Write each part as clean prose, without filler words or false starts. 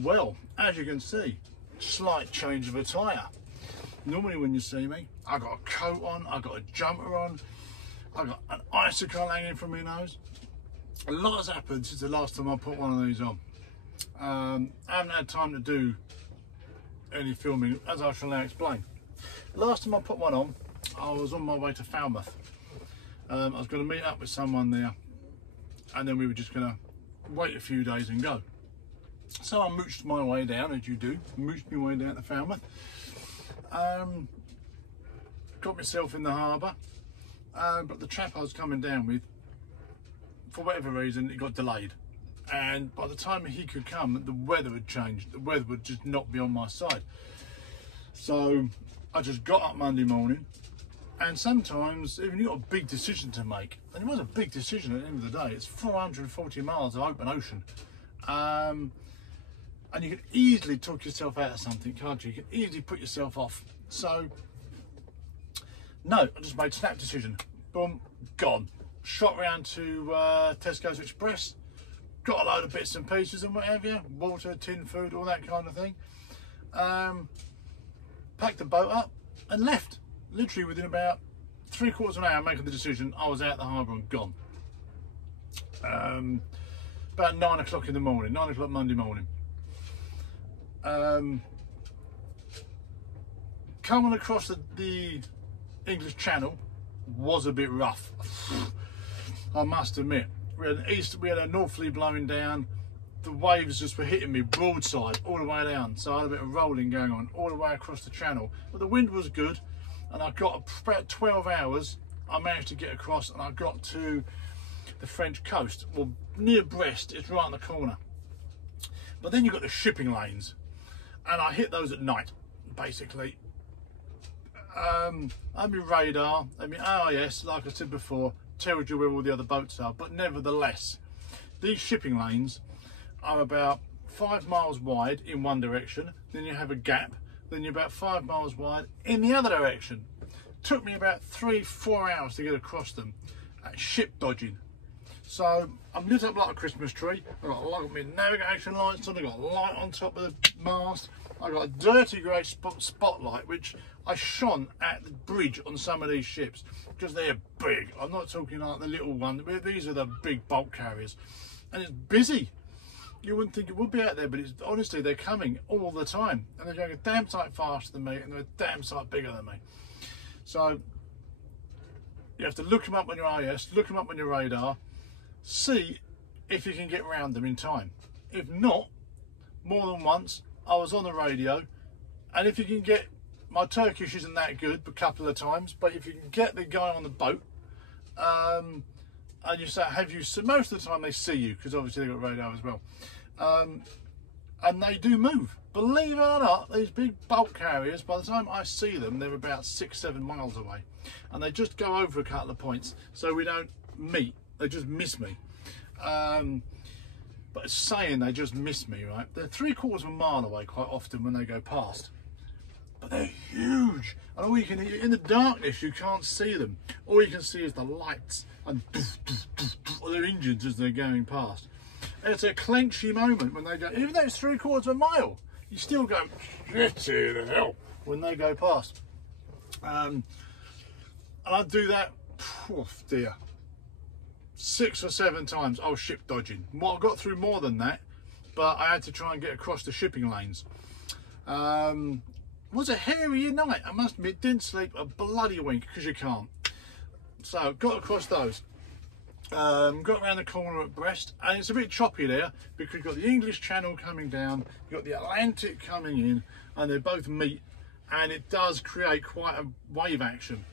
Well, as you can see, slight change of attire. Normally when you see me, I got a coat on, I got a jumper on, I got an icicle hanging from my nose. A lot has happened since the last time I put one of these on. I haven't had time to do any filming, as I shall now explain. Last time I put one on, I was on my way to Falmouth. I was going to meet up with someone there, and then we were just going to wait a few days and go. So I mooched my way down, as you do, mooched my way down to Falmouth. Got myself in the harbour, but the chap I was coming down with, for whatever reason, it got delayed. And by the time he could come, the weather had changed. The weather would just not be on my side. So I just got up Monday morning, and sometimes even you've got a big decision to make. And it was a big decision at the end of the day. It's 440 miles of open ocean. And you can easily talk yourself out of something, can't you? You can easily put yourself off. So, no, I just made a snap decision. Boom, gone. Shot round to Tesco's Express, got a load of bits and pieces and whatever, water, tin food, all that kind of thing. Packed the boat up and left. Literally within about 3/4 of an hour making the decision, I was out the harbour and gone. About 9 o'clock in the morning, 9 o'clock Monday morning. Coming across the English Channel was a bit rough. I must admit, we had a northerly blowing down. The waves just were hitting me broadside all the way down, so I had a bit of rolling going on all the way across the channel. But the wind was good, and I got about 12 hours. I managed to get across, and I got to the French coast. Well, near Brest, it's right on the corner. But then you've got the shipping lanes, and I hit those at night, basically. I mean radar, I mean AIS, like I said before, tells you where all the other boats are, but nevertheless, these shipping lanes are about 5 miles wide in one direction, then you have a gap, then you're about 5 miles wide in the other direction. Took me about 3-4 hours to get across them, ship dodging. So I'm lit up like a Christmas tree. I've got a lot of my navigation lights on, I've got a light on top of the mast, I've got a dirty grey spotlight which I shone at the bridge on some of these ships because they're big. I'm not talking like the little one, these are the big bulk carriers, and it's busy. You wouldn't think it would be out there, but it's honestly, they're coming all the time, and they're going a damn sight faster than me, and they're a damn sight bigger than me. So you have to look them up on your IS, look them up on your radar, see if you can get around them in time. If not, more than once I was on the radio, and if you can get, my Turkish isn't that good a couple of times, but if you can get the guy on the boat, and you say, have you, so most of the time they see you, because obviously they've got radar as well, and they do move. Believe it or not, these big bulk carriers, by the time I see them, they're about 6-7 miles away, and they just go over a couple of points, so we don't meet, they just miss me. But it's saying they just miss me, right? They're 3/4 of a mile away quite often when they go past. But they're huge, and all you can, in the darkness, you can't see them. All you can see is the lights and their engines as they're going past. And it's a clenchy moment when they go, even though it's 3/4 of a mile, you still go, shit the hell, when they go past. And I do that, oh dear, 6 or 7 times. I was ship dodging. Well, I got through more than that, but I had to try and get across the shipping lanes. It was a hairy night, I must admit. Didn't sleep a bloody wink, because you can't. So got across those, got around the corner at Brest, and it's a bit choppy there because you've got the English Channel coming down, you've got the Atlantic coming in, and they both meet, and it does create quite a wave action.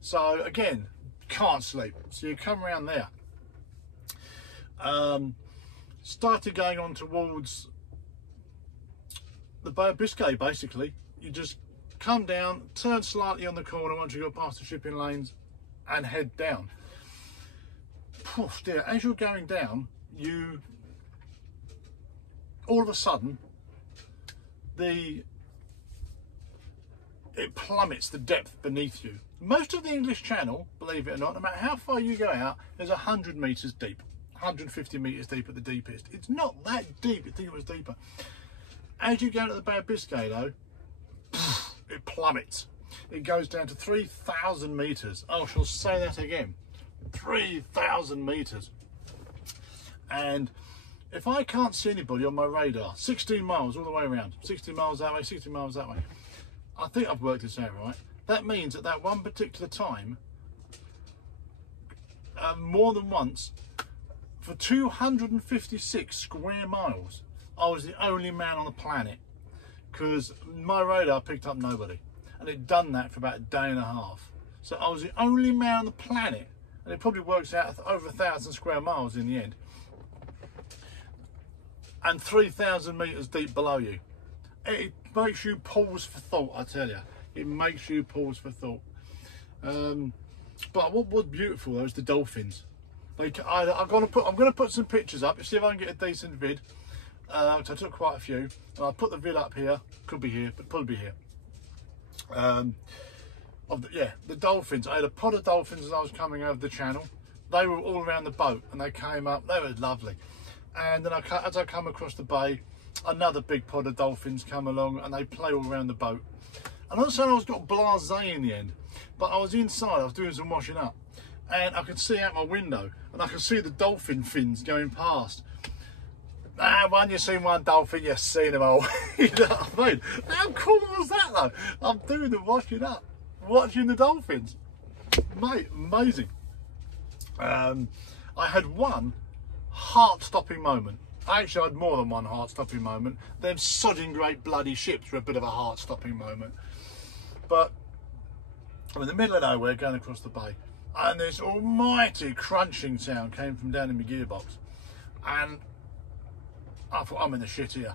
So again, can't sleep, so you come around there. Started going on towards the Bay of Biscay, basically. You just come down, turn slightly on the corner once you got past the shipping lanes, and head down. Poof, dear, as you're going down, you all of a sudden it plummets the depth beneath you. Most of the English Channel, believe it or not, no matter how far you go out, is 100 metres deep, 150 metres deep at the deepest. It's not that deep, you'd think it was deeper. As you go to the Bay of Biscay though, it plummets. It goes down to 3,000 metres. I shall say that again, 3,000 metres. And if I can't see anybody on my radar, 16 miles all the way around, 60 miles that way, 60 miles that way, I think I've worked this out right. That means at that one particular time, more than once, for 256 square miles, I was the only man on the planet, because my radar picked up nobody, and it done that for about a day and a half. So I was the only man on the planet, and it probably works out over 1,000 square miles in the end, and 3,000 metres deep below you. It makes you pause for thought, I tell you. It makes you pause for thought. But what was beautiful though is the dolphins. I'm going to put some pictures up. See if I can get a decent vid. I took quite a few, and I'll put the vid up here. Could be here, but probably here. The dolphins. I had a pod of dolphins as I was coming over the channel. They were all around the boat, and they came up. They were lovely. And then as I come across the bay, another big pod of dolphins come along, and they play all around the boat. And all of a sudden I was got blasé in the end, but I was inside, I was doing some washing up, and I could see out my window, and I could see the dolphin fins going past. When you've seen one dolphin, you've seen them all. You know what I mean? How cool was that though? I'm doing the washing up, watching the dolphins. Mate, amazing. I had one heart-stopping moment. Actually, I had more than one heart-stopping moment. Them sodding great bloody ships were a bit of a heart-stopping moment. But I'm in the middle of nowhere going across the bay, and this almighty crunching sound came from down in my gearbox, and I thought, I'm in the shit here.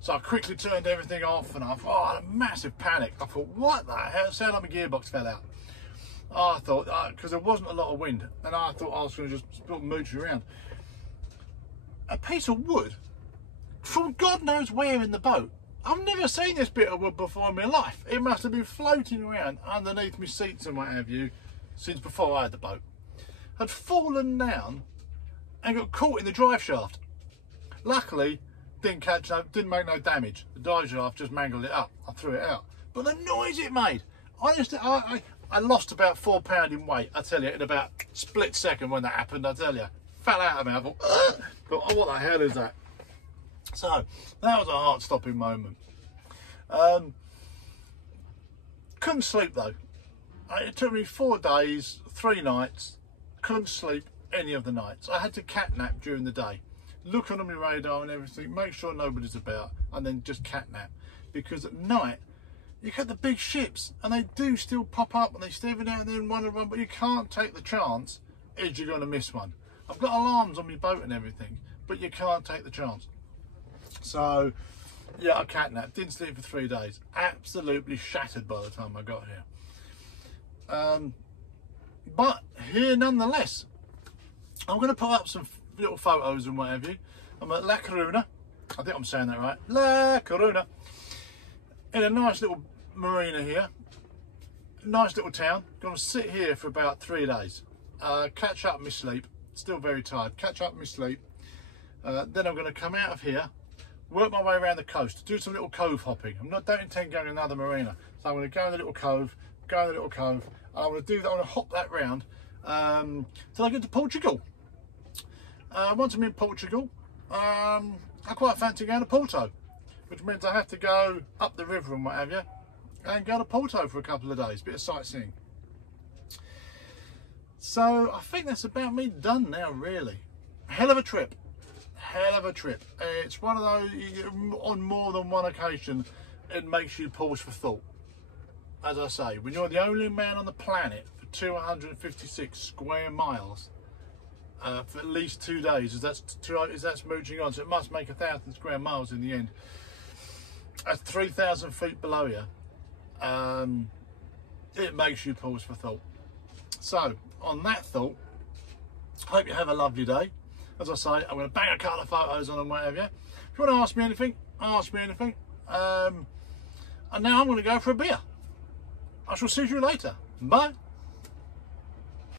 So I quickly turned everything off, and I thought, I had a massive panic. I thought, what the hell? It sounded like my gearbox fell out. I thought, because there wasn't a lot of wind, and I thought I was going to just mooch around. A piece of wood from God knows where in the boat. I've never seen this bit of wood before in my life. It must have been floating around underneath my seats and what have you since before I had the boat. Had fallen down and got caught in the drive shaft. Luckily, didn't make no damage. The drive shaft just mangled it up. I threw it out. But the noise it made, honestly, I lost about £4 in weight, I tell you, in about a split second when that happened, I tell you. Fell out of me, I thought, oh, what the hell is that? So, that was a heart-stopping moment. Couldn't sleep though. It took me 4 days, 3 nights, couldn't sleep any of the nights. I had to catnap during the day. Look on my radar and everything, make sure nobody's about, and then just catnap. Because at night, you get the big ships, and they do still pop up, and they stay every now and then one and one, but you can't take the chance, is you're going to miss one. I've got alarms on my boat and everything, but you can't take the chance. So, yeah, I catnapped. Didn't sleep for 3 days. Absolutely shattered by the time I got here. But here nonetheless. I'm going to put up some little photos and what have you. I'm at La Coruna. I think I'm saying that right. La Coruna. In a nice little marina here. Nice little town. Going to sit here for about 3 days. Catch up my sleep. Still very tired. Catch up my sleep. Then I'm going to come out of here, work my way around the coast, do some little cove hopping. Don't intend going to another marina, so I'm going to go in the little cove, and I'm going to do that. I'm going to hop that round till I get to Portugal. Once I'm in Portugal, I quite fancy going to Porto, which means I have to go up the river and what have you, and go to Porto for a couple of days, bit of sightseeing. So I think that's about me done now, really. Hell of a trip. Hell of a trip. It's one of those, on more than one occasion, it makes you pause for thought. As I say, when you're the only man on the planet for 256 square miles for at least 2 days, as that's mooching on, so it must make 1,000 square miles in the end. At 3,000 feet below you, it makes you pause for thought. So, on that thought, hope you have a lovely day. As I say, I'm going to bang a couple of photos on and whatever. If you want to ask me anything, ask me anything. And now I'm going to go for a beer. I shall see you later. Bye.